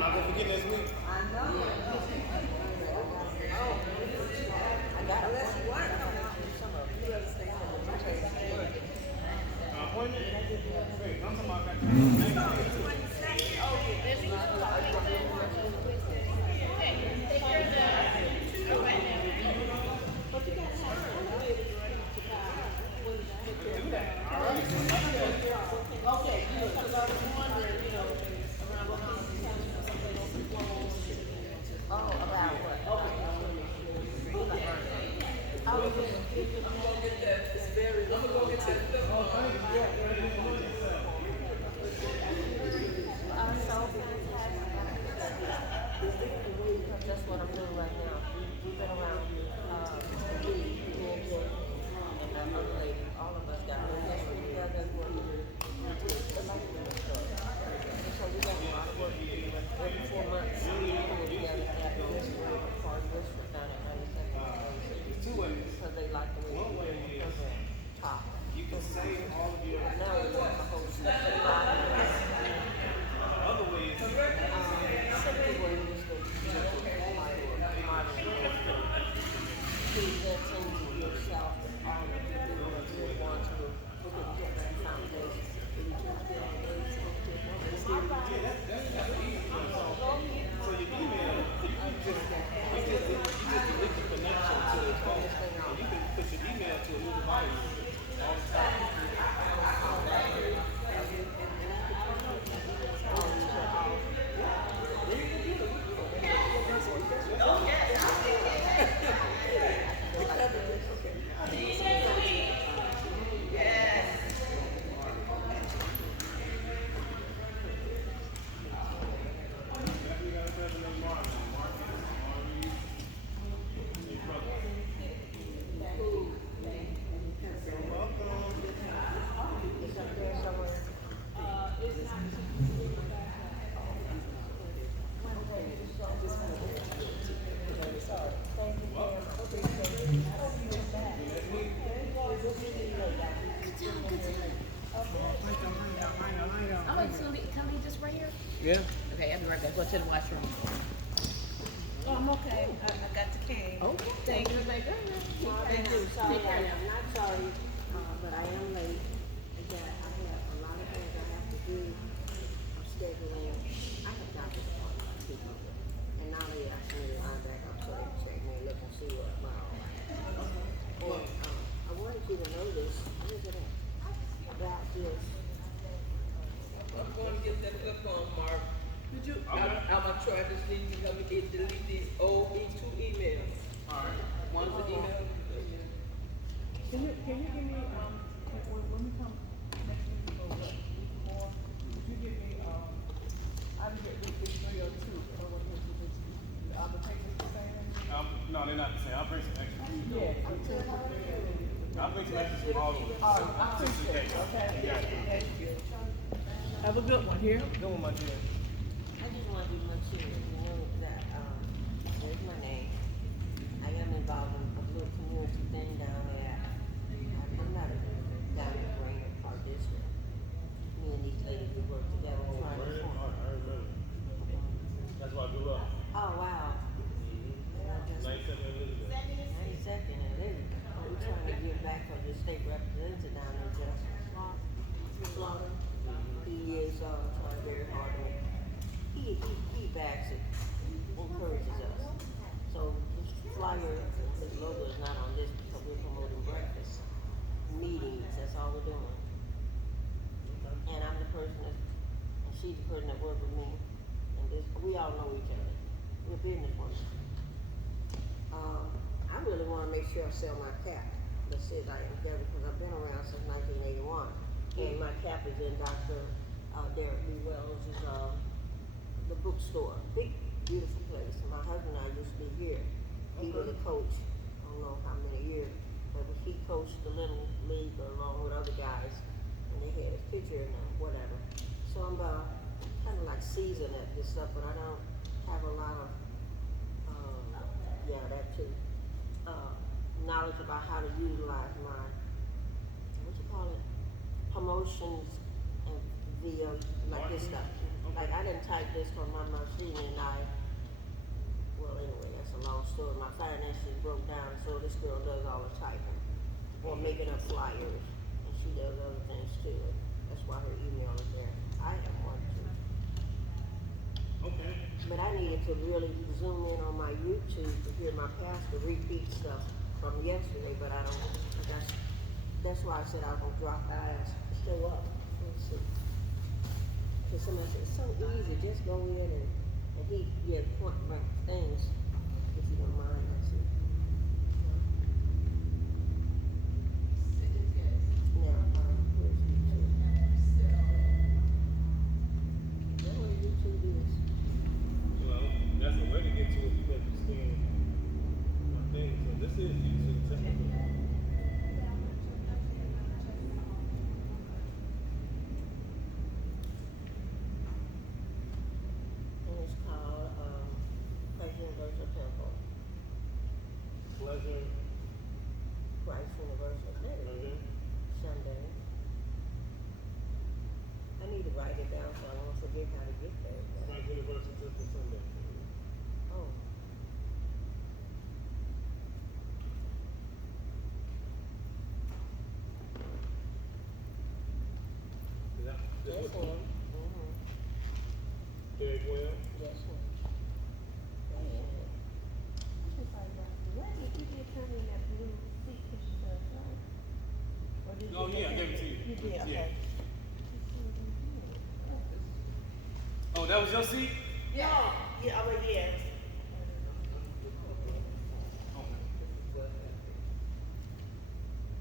not gonna forget next week. Appointment? Wait, I'm talking about That's what I'm doing right now. We've been around, me and Jay, and that other lady, all of us got real history together, working the life stuff. And so we got a lot of work to do. Every 4 months, we pull together at the district, part of district down at 92nd. Because they like the way we're doing the program. Top. you can save all of your But now we're doing the whole stuff. other ways. Some people are just going to presenting yourself and all of the people that you want to look at the foundation. So your email, you just link the connection to the phone. You can put your email to a new device all the time. It's up there somewhere. I'm like, so can we just right here? Yeah. Okay, I'll be right back. Go to the washroom. Oh, I'm okay. I got the cane. Okay. Thank you. Thank you. Sorry, I'm not sorry, but I am late. Again, I have a lot of things I have to do. I'm scheduling. I have doctor's appointments, people. And now they ask me to line back up so they can check me and look and see what my or I wanted you to know this. What is it at? About this. I'm going to get that flip phone, Mark. Did you? I'm gonna try this thing to help me delete these old two emails. Alright. One's an email. Can you give me, when we come next week or what, week before, would you give me, I didn't get week 3 or 2, I don't know what the application's the same? No, they're not the same. I'll bring some extra. Yeah. I'll bring some extra from all of us. All right, I appreciate it, okay? Yeah. Thank you. Have a good one here. Good one, my dear. I just want to be much serious. You know that there's my name. I am involved in a little community thing down there. I'm not down in Brainerd Park District. Me and these ladies we work together trying to form. That's where I grew up. Oh wow. all we're doing. And I'm the person that, and she's the person that works with me. And this, we all know each other. We're business women. I really wanna make sure I sell my cap that says I am Deborah, because I've been around since 1981. And my cap is in Dr. Derek B. Wells' the bookstore. Big, beautiful place. My husband and I used to be here. He was a coach, I don't know how many years, but he coached the little league along with other guys, and they had his picture and whatever. So I'm kind of like seasoned at this stuff, but I don't have a lot of, yeah, that too, knowledge about how to utilize my, what you call it, promotions and via, like this stuff. Like I didn't type this from my machine and well anyway, that's a long story. My finances broke down, so this girl does all the typing or making up flyers, and she does other things too. That's why her email is there. I have one too. Okay. But I needed to really zoom in on my YouTube to hear my pastor repeat stuff from yesterday, but I don't, that's why I said I was gonna drop by and show up. Let's see. Cause somebody said, it's so easy, just go in and he, point my things, if you don't mind, that's it. Now, where's YouTube? Is that where YouTube is? Well, that's a way to get to it because you scan my thing. So this is YouTube technically. And it's called, Christ Universal Temple. Pleasure. Christ Universal Temple. Okay. Sunday. I need to write it down so I won't forget how to get there. Christ University Temple Sunday. Oh. Is that this That's what- him. Mm-hmm. Derek Well? That's him. That's him. Oh yeah, I gave it to you. You did, Yeah. okay. Oh, that was your seat? Yeah, yes.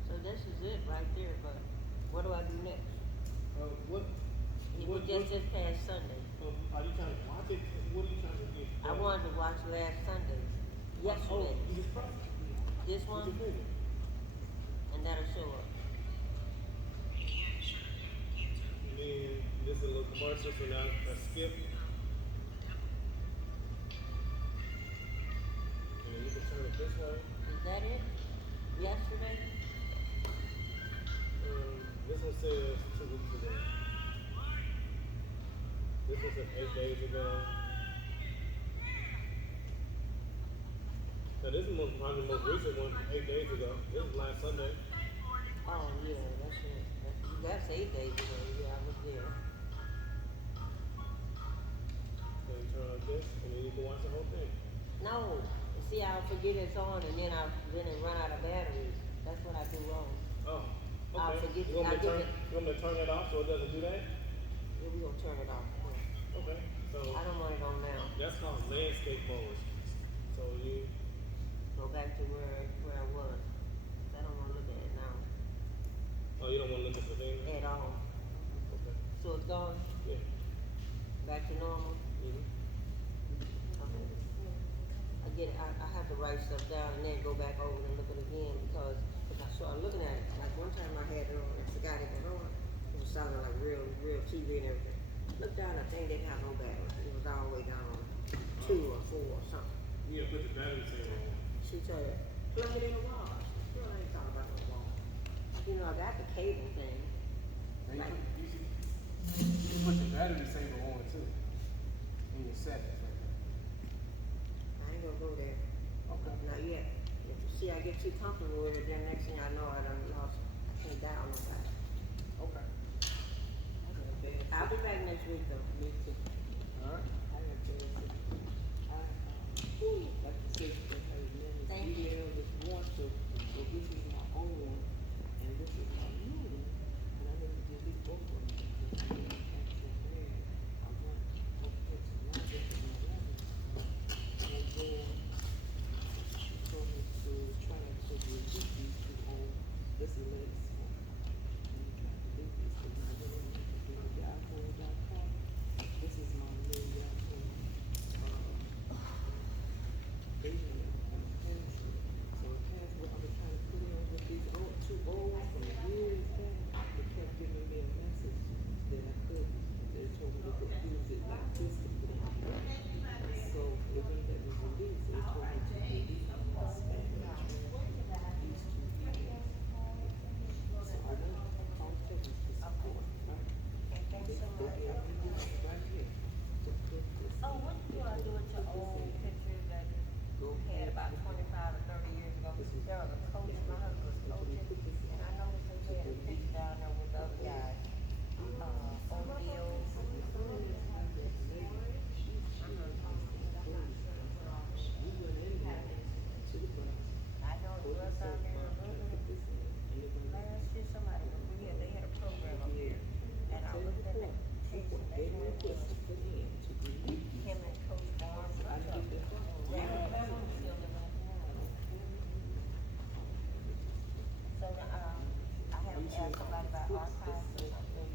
So this is it right there, but what do I do next? What? It was just this past Sunday. Are you trying to watch it? What are you trying to do? I wanted to watch last Sunday. Oh, Yesterday. you just press it. This With one, your finger. and that'll show up. And then this is a little commercial, so now I skip. And then you can turn it this way. Is that it? Yesterday? This one says 2 weeks ago. This one says 8 days ago. Now this is probably the most recent one, 8 days ago. This is last Sunday. Oh yeah, that's it. That's 8 days ago. Yeah, I was there. So you turn on this, and then you can watch the whole thing. No. See, I'll forget it's on, and then it run out of batteries. That's what I do wrong. Oh, I'll okay. forget- You want me I'll to turn, get it. you want me to turn it off so it doesn't do that? Yeah, we gonna turn it off. Yeah. Okay. So I don't want it on now. that's called landscape mode. So you, Go back to where I was. I don't wanna look at it now oh, you don't want to look at the thing? at all. Okay. So it's gone Yeah. back to normal. Mm-hmm. Okay. I get it. I have to write stuff down and then go back over and look at it again because if I started looking at it, like one time I had it on and forgot it was on. It was sounding like real TV and everything. Looked down, I think they didn't have no battery. It was all the way down on 2 or 4 or something. Yeah, put the battery saver on. She told her, plug it in the wall. I said, girl, I ain't talking about no wall. You know, I got the cable thing. And you should put the battery saver on too. In your settings right there. I ain't gonna go there. Okay. Not yet. If you see I get too comfortable with it, then next thing I know I done lost, I can't dial nobody. Okay. I'll be back next week though. Me too. All right. I got to like to say that Thank you. video this one, so this is my own one, and this is my new one. Asian password. So a password I was trying to put in with these two O's from years back. It kept giving me a message that I couldn't. They told me to go use it like this to put in. So when that was released, they told me to delete the spam these 2 emails. So I went and called technical support, right? They gave me this right here to put this Oh, in. what do I do with your old picture that you had about 25 or 30 years ago? There was a coach, my husband was coaching, and I noticed they had a picture down there with the other guys. O'Neal. I know it was down there a little bit. Last year somebody was, they had a program up here, and I looked at it, they had him and Coach Barnes. So, I have to ask somebody about archives or something.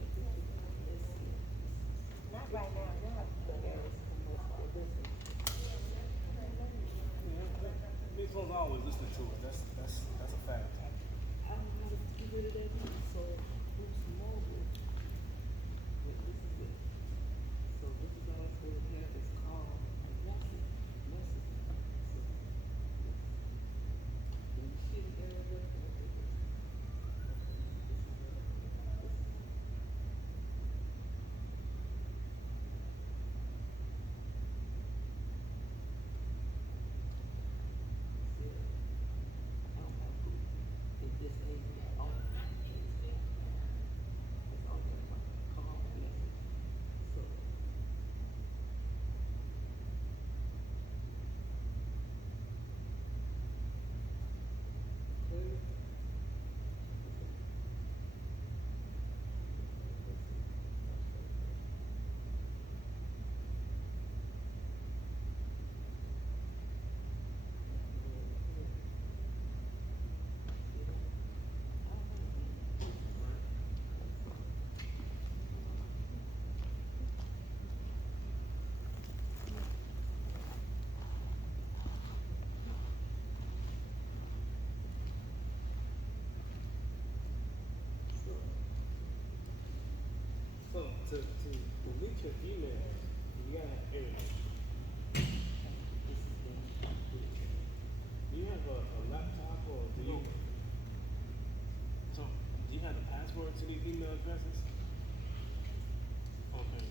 Not right now, not. These folks always listening to us. That's a fact. I don't know how to get rid of that now. So Boost Mobile. But this is it. So this is all it's going to have is call and message. So when you see the area, this ain't all. It's all call message. So clear. So to delete your email, you gotta have internet. Do you have a laptop or do you? So do you have the password to these email addresses? Okay,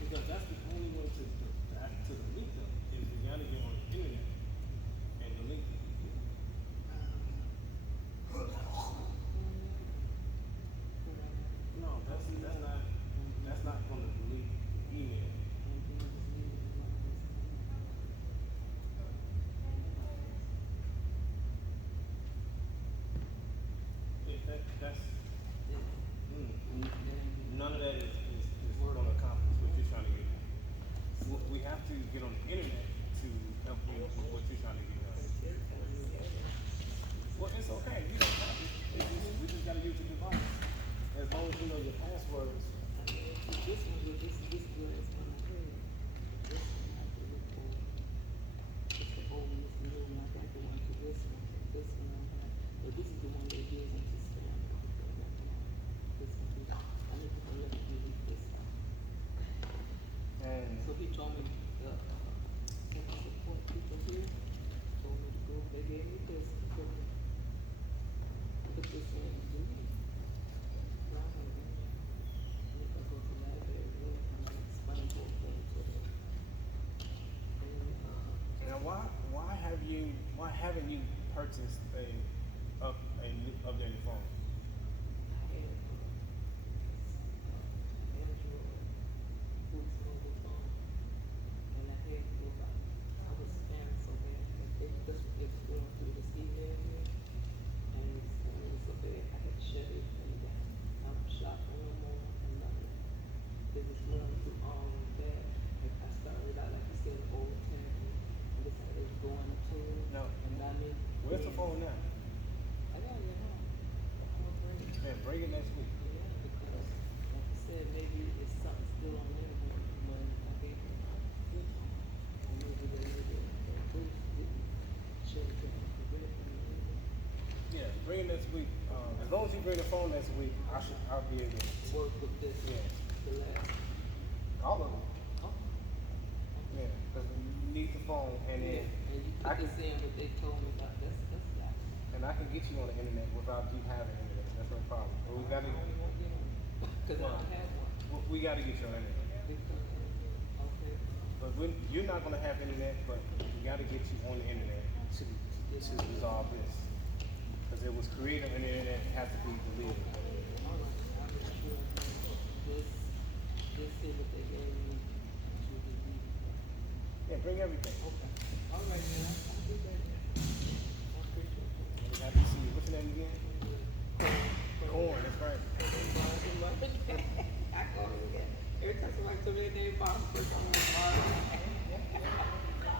because that's the only way to delete them is you gotta get on the internet and delete them. No, that's not going to delete the email. That's none of that is going to accomplish what you're trying to get done. We have to get on the internet to help you with what you're trying to get done. Well, it's okay. You don't have it. We just got to use the device. As long as you know your passwords. This one with this glass on my head. This one I have to look for. It's the old one, it's the new one. I got the one to this one. This one I have. But this is the one they're using to spam. This one too. I need to let me delete this one. And So he told me the support people here told me to go. They gave me this to put this in and delete. Now I have it. And if I go to library, I'm gonna explain the whole thing to them. And now, why haven't you purchased a updated phone? I had Android Boost Mobile phone, and I had to go by. I was spam so bad. It's going through this email here, and it was so bad. I had to shut it and I'm shocked no more and nothing. It was running through all of that. Like I started out like you said, old tablet, and this how they was going to it. No. And I mean, Where's the phone now? I got it at home. next week. As long as you bring the phone next week, I'll be able to. Work with this, the last. All of them. Oh, Yeah, because you need the phone, and yeah, then and you I put can, this in what they told me about, that's that. and I can get you on the internet without you having internet. That's no problem. But we gotta, I only won't get one, cause I don't have one. we gotta get you on internet. Because, okay, But you're not gonna have internet, but we gotta get you on the internet to resolve this. Because it was created and the internet has to be deleted. all right, I'll make sure this is what they gave me to delete. Yeah, bring everything. Okay, all right, man, I'll do that. I appreciate that. I'm happy to see you. What's your name again? Corn, that's right. I call it again. Every time somebody tell me their name, Bob, first I'm like,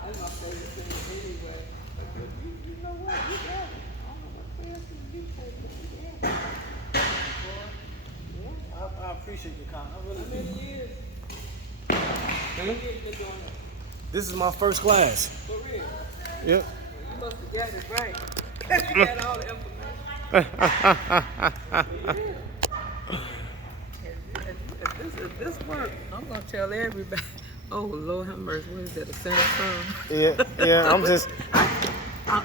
that's my favorite thing anyway. But you know what? You got it. I don't know what class you take, but you got it. Yeah. I appreciate your comment. I really How many years? Hmm? How many years been doing it? This is my first class. For real? Yep. You must have got it right. You got all the information. If this works, I'm gonna tell everybody. Oh Lord have mercy, what is that? A Samsung? Yeah. I'm just.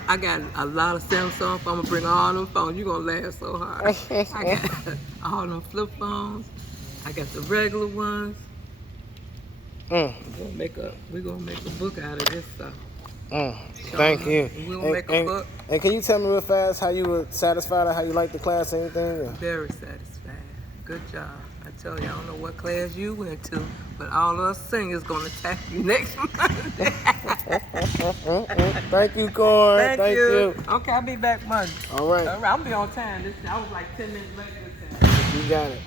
I got a lot of Samsung. I'm gonna bring all them phones. You gonna laugh so hard. I got all them flip phones. I got the regular ones. We're gonna make a book out of this stuff. Thank you. We're gonna make a book. And can you tell me real fast how you were satisfied or how you liked the class or anything? Or? Very satisfied. Good job. I tell you, I don't know what class you went to, but all of us singers gonna attack you next Monday. Thank you, Corn. Thank you. Okay, I'll be back Monday. All right. I'll be on time. I was like 10 minutes late this time. You got it.